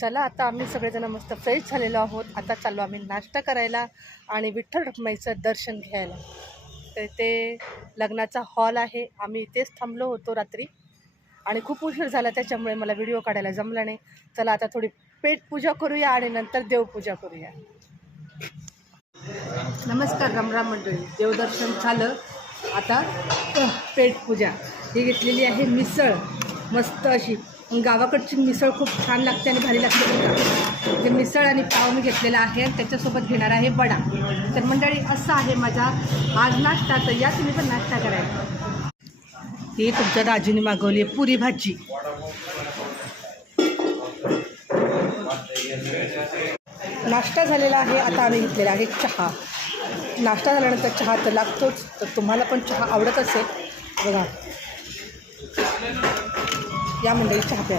चला आता आम्ही सगळेजण मस्त फ्रेश झालेलो आहोत. आता चाललो आम्ही नाश्ता करायला आणि विठ्ठल रखुमाईचं दर्शन घ्यायला. तर ते लग्नाचा हॉल आहे. आम्ही इथेच थांबलो होतो रात्री आणि खूप उशीर झाला, त्याच्यामुळे मला व्हिडिओ काढायला जमला नाही. चला आता थोडी पेटपूजा करूया आणि नंतर देवपूजा करूया. नमस्कार रामराम मंडळी, देवदर्शन झालं. आता पेटपूजा ही घेतलेली आहे मिसळ, मस्त अशी. गावाकडची मिसळ खूप छान लागते आणि भारी लागते. जे मिसळ आणि पाव मी घेतलेला आहे, त्याच्यासोबत घेणार आहे वडा. तर मंडळी असा आहे माझा आज नाश्ता. तर या तुम्ही पण नाश्ता करायचा. ही तुमच्या दाजीने मागवली आहे पुरी भाजी. नाश्ता झालेला आहे. आता आम्ही घेतलेला आहे चहा. नाश्ता झाल्यानंतर चहा तर लागतोच. तर तुम्हाला पण चहा आवडत असेल बघा, या मंडळी चहा प्या.